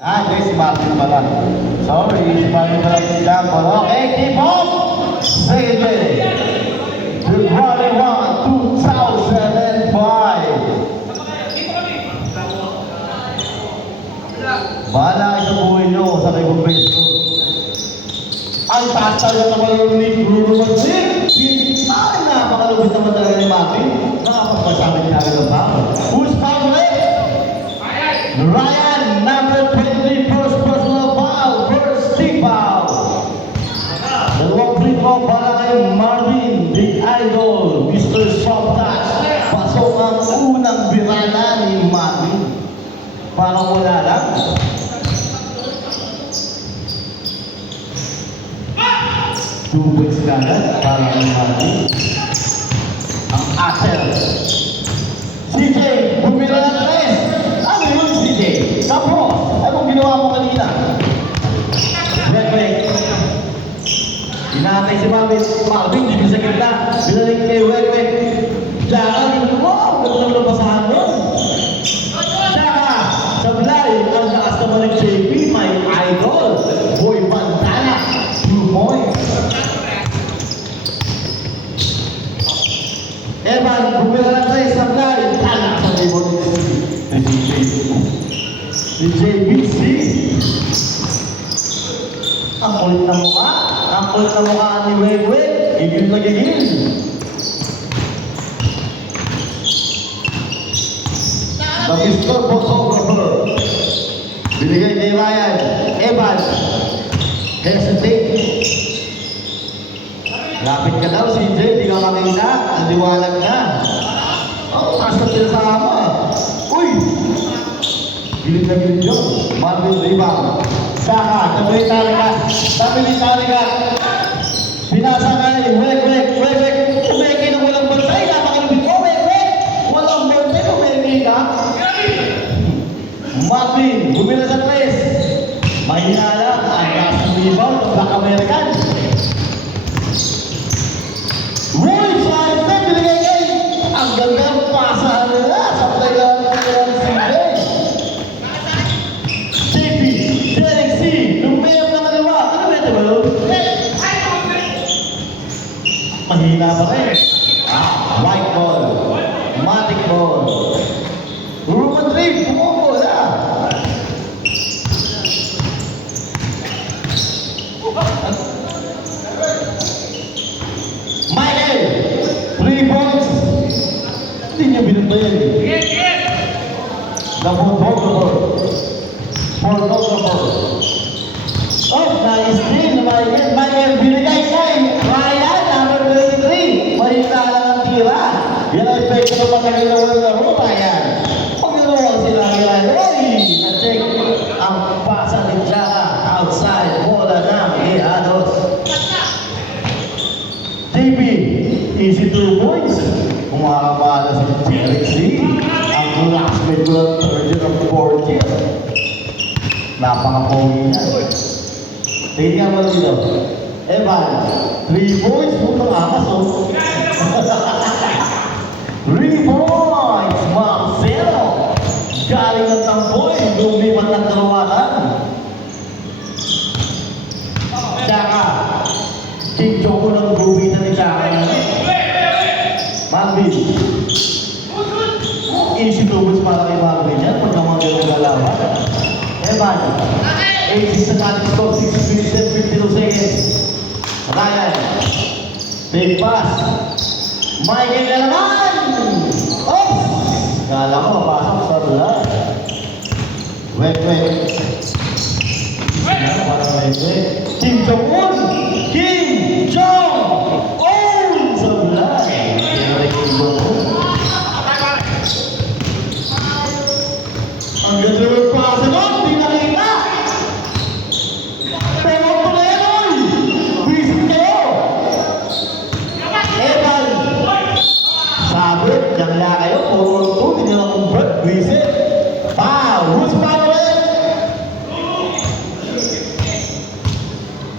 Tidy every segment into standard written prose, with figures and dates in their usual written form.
Ah, hindi, si Martin pala. Sorry, si Martin pala yung example. Okay, keep on! Sige! February 1, 2005. Bahala kayo sa buhay nyo sa kayo beso. Ang taas talaga naman ni Bruno Magsin. Ay, napakalupit naman talaga ni Martin. Nakapagpasabi niya agad ang tao. Who's favorite? Ryan, number 23, first personal foul, first team foul. Dalawang free throw para kay Marvin, the idol, Mr. Soft Touch. Pasok ang unang birana ni Marvin. Parang wala lang. Tubig agad para kay Marvin. Ang Atel. CJ, bumira ng tres. Ano yun, CJ? Tapos, anong ginawa mo kanina? Wek-wek. Inaatay si Marvin. Marvin, di sa gitna. Binalik kay Wek-wek. Tsaka, yun mo. Gano'n na basahan nun. Tsaka, sablay, ang taas naman ng JP, my idol. Boy Pantana. 2 points. Evan, bumira ng tres. Sablay. Anak sa libon. Si JBC. Ang kulit na mukha. Ang kulit na mukha ni Wek-wek. Gigil na gigil. The Mr. Photographer. Binigay kay Ryan. Evan. Hesitate. Lapit ka daw, CJ. Di ka makita. Ang diwalag na. Oh, taas na pinasama. Uy! Gilit na gilit yun. Marvin rebound. Saka, sabay talaga. Sabi ni talaga. Pinasa ka ni Wek-wek. Wek-wek. Umeki na walang bantay. Napakalupit mo, Wek-wek. Walang bantay. Umeki ka. Marvin, bumila sa tres. Mahina lang. Ang gas ng rebound ng Black American. Roy Charleston, binigay kay. Ang ganda ng pasahan nila. Sabay lang ng CJ. JP, Derek C, lumayap na kaliwa. Ano ba ito ba yun? Mahina pa rin. White ball. Matic ball. Roman 3, bumubo na. Michael, 3 points. Hindi niya binuntayan eh. The photographer. Oh, na-screen na Michael binigay kay Ryan, number 23. Mahina lang ang tira. Yan ang epekto ng matagal na walang laro, Ryan. Pag naluwag sila ni Ryan, na-check ang pasa ni Jara outside. Bola na, Hados. JP, easy 2 points. Kumakabala si Derek C. Ang classmate ko ng 3rd year of 4th year. Napaka-pogi na. Tingnan mo dito. Evan, 3 points. Putong akas, oh. 3 points, Marcelo. Galing ng tamboy. Lumipat ng kalawakan. Tsaka, King Choco ng gubitan ni Tsaka. Marvin. Easy 2 points para kay Marvin yan. Pagkamagay ng galawan. Evan, 86 sa cutting score, 6 minutes and 52 seconds. Ryan, big pass. Michael na naman! Oops! Kala ko mapasok sa bulan. Wek-wek. Parang wek-wek. Kim Jong-un! Kim Jong-un! Sa bulan. Kim Jong-un. Ang ganda ng pasa mo! Hindi nakita! Pero ito na yan, oy! Visit kayo! Evan! Sabit, dangla kayo, puro 2, hindi nyo convert, visit. Who's foul ulit?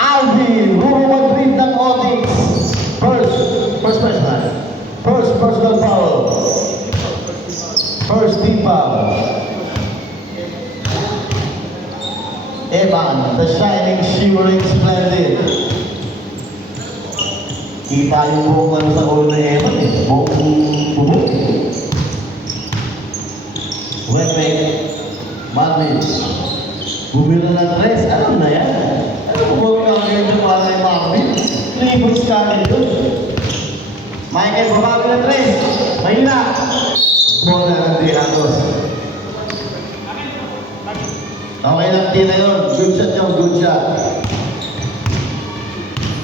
Alvin! Evan, the shining, shimmering, splendid. Kita yung buong ano sa ulo ni Evan eh. Buong bubuk. Webek, Marvin. Bumira ng dress. Alam na yan. Ano mo ba gagawin yung para kay Marvin? Libos ka rin doon. Michael, babawi ng dress. Mahina. Bola ng Diagos. Okay lang din na yun. Good shot yun, good shot.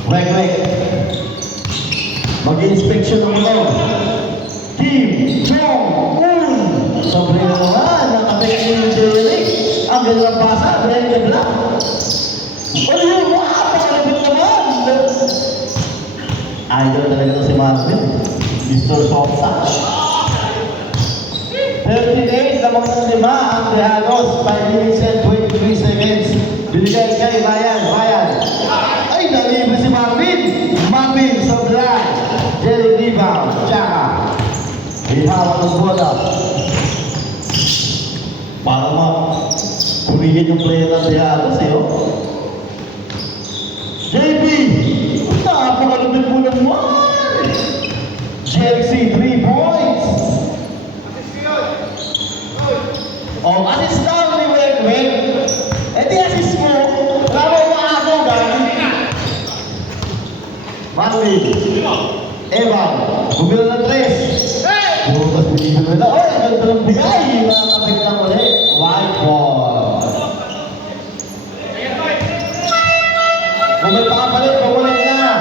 Wek. Mag-inspection ng ulo. Kim Jong-un. Sobre naman, nakatek ni Derek. Ang ganda ng basa, Brenda Black. Ano yun? Napakalapit naman. Idol talaga ito si Marvin. Mr. Soft Touch. 38 lamang ng 5 ang Diagos. 5 minutes and 23 seconds. Binigay kay Bayan. Ay, nalibre si Marvin. Marvin sa blind. Jerry rebound. Tsaka. Ihawa ng bola. Para pumigil yung player ng Diagos eh. JB. Napakalupit mo naman. Chelsea 3 points. Oh, assist daw ni Wek. Eh di assist mo. Bravo mo ako, gano'n. Marvin. Evan. Bumira ng 3. Bukas binibig nila. Oh, ganda ng bigay. Nakakapit lang ulit. White ball. Kung may pakapalit, pamulit na.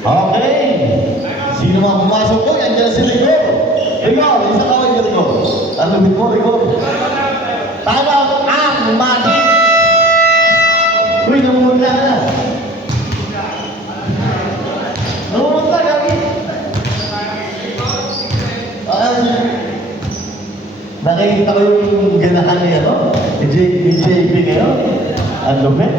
Okay. Sino mga pumasok ko? Yan dyan si Rigor. Rigor, isa kawin ka Rigor. Ang lubit mo, Rigor. Tawag ang magic. Uy, namumunta na. Namumunta, gagi. Nakikita ko yung ganahan niya, no? Ni JP kayo. Ang lubit.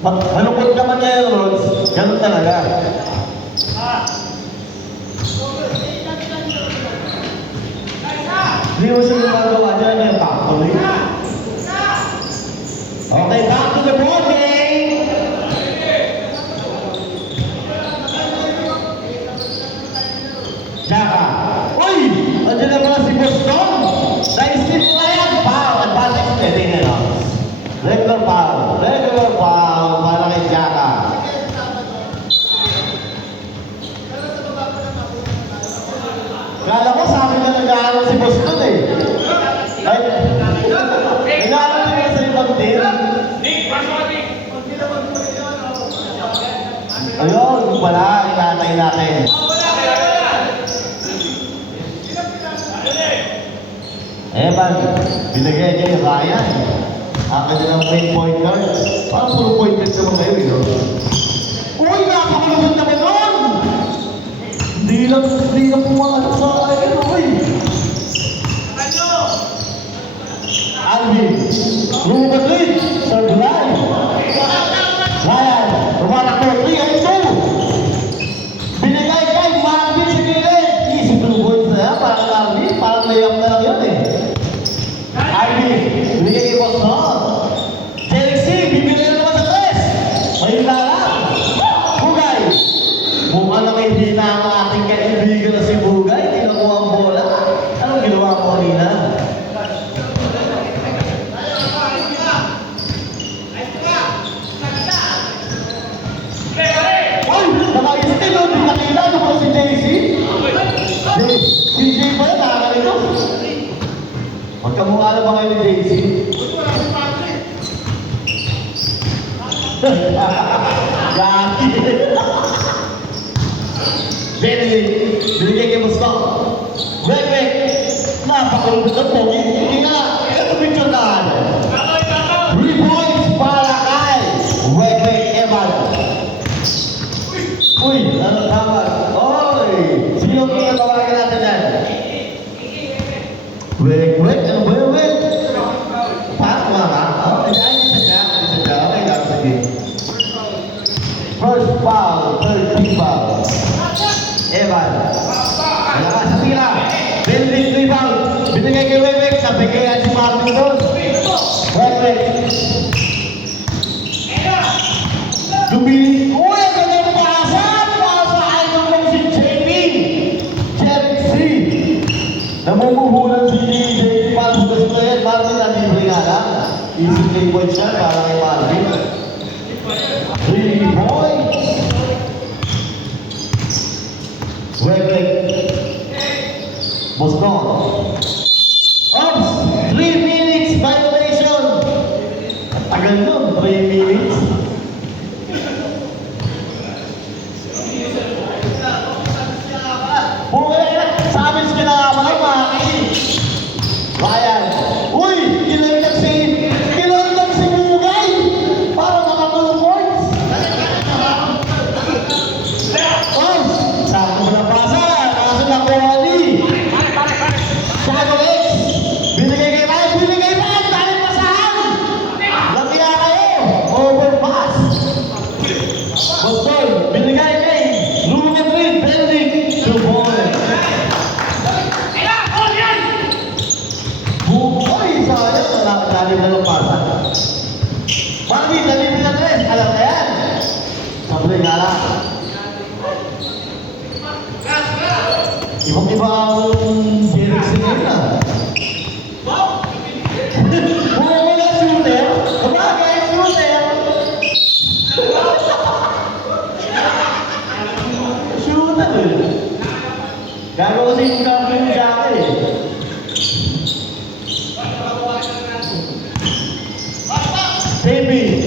Malungkot naman niya yung Rods. Ganun talaga. Hindi mo siya gumagawa dyan yung patuloy. Okay, back to the ball game. Tsaka. Uy! Andiyan na pala si Boston. Naisip mo yan. Foul. Advantage pwede nga no? Regular foul para kay Jaka. Kala ko sabi na nag-aaral si Boston eh. Ay, nag-aaral niya sa ibang team. Ayun, yung pala, inatay natin. Evan, binigay niya yung Ryan. Ang kanilang main point guard. Parang puro point guard naman kayo, eh, no? Uy, napakalupit naman nun! Hindi lang pumasok sa akin, uy! Alvin, Rue Madrid, Sir July. Ryan, tumarak mo, 3 and 2. Binigay kay Marvin sa gilid. Easy 2 points na yan, parang Alvin, parang layup na lang yun eh. Alvin, binigay kay Boston. Mukhang nakihina ang ating kaibigan na si Bugay. Hindi nakuha ang bola. Anong ginawa mo kanina? Uy! Naka-istil o? Hindi nakita. Ano ba si JC? CJ ba yun? Nakakalito. Magkamukha na ba kayo ni JC? Gaki! pakulong na po. Hindi na. Ito picture na. 3 points para kay Wegweg Evan. Uy, ano tama? Oy! Sino kinatawagan natin yan? Wegweg? Ano ba yung Weg? Patwa ka? Okay, dahil isa ka. Okay lang, sige. First foul, third team foul. Evan. Malakas sa tira. Building rebound. Binigay kay Wegweg. Sabi kaya si Marvin doon. Wegweg. Lumilis. Uy, ang ganda pasa! Pasa ay naman si JB. JB3. Namumuhulan si JB. Para sa gusto yan. Marvin na libre nga lang. Easy 3 points yan para kay Marvin. 3 points. Wegweg. Boston. Oops! 3 minutes violation. Ang tagal nun, 3 minutes. Sabi sa kinakabahan, makakit. Ryan. Uy! Kinailag si Bugay! Para makapulong points. Oh! Saan mo na pasa? Kaso na po Ali. Shadow X. Binigay kay Ryan. Binigay pa! Dahil pasahan! Lakiya kayo! Overpass. Boston. Binigay kay Lumen Reed. Bending. 2 points. Uy, sayang. Nakakadali na lang pasa. Mami, dali na tres. Alam na yan. Sabi nga lang. Ibang-iba ang Jerickson yun ah. Wala shooter. Kabagay, shooter. Shooter eh. Gago kasi yung kampo yung jacket eh. Baby.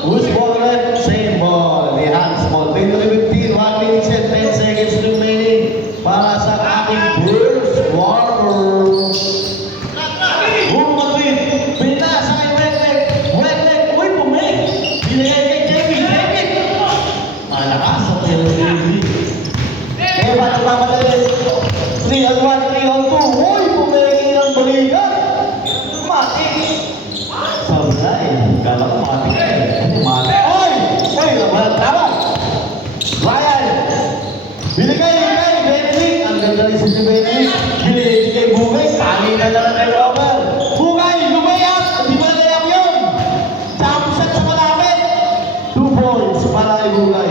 Who's ball left? Same ball. The hands ball. 20-15. 1 minute and 10 seconds remaining para sa ating Bruce Warner. Madrid. Pinasa kay Wegweg. Wegweg. Uy, pumig. Binigay kay JB. JB. Malakas sa Baby. Evan, nagmamadali. 3 on 1, 3 on 2. Uy, pumig ng balikan. Mati. Sabay, kala ko mati ka eh. Mati. Oy! Oy! Walang tawag! Ryan! Binigay kay Benedict! Ang ganda rin si Benedict! Binigay kay Bugay! Tali na lang kay Robert! Bugay! Lumayap! Di ba layap yun? Jump shot sa malapit! 2 points para kay Bugay.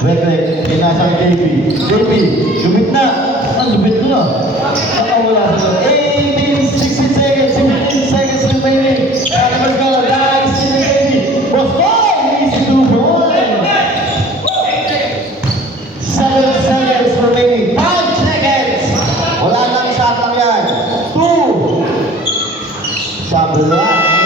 Wegweg, pinasa kay JB. JB, lumit na. Ang lumit na. Nakawala sa 18, 16 seconds, 17 seconds remaining. Let's go, guys. JB. Boston! Easy 2 points. 7 seconds remaining. 5 seconds. Wala nang shot lang yan. 2. Sabi lang.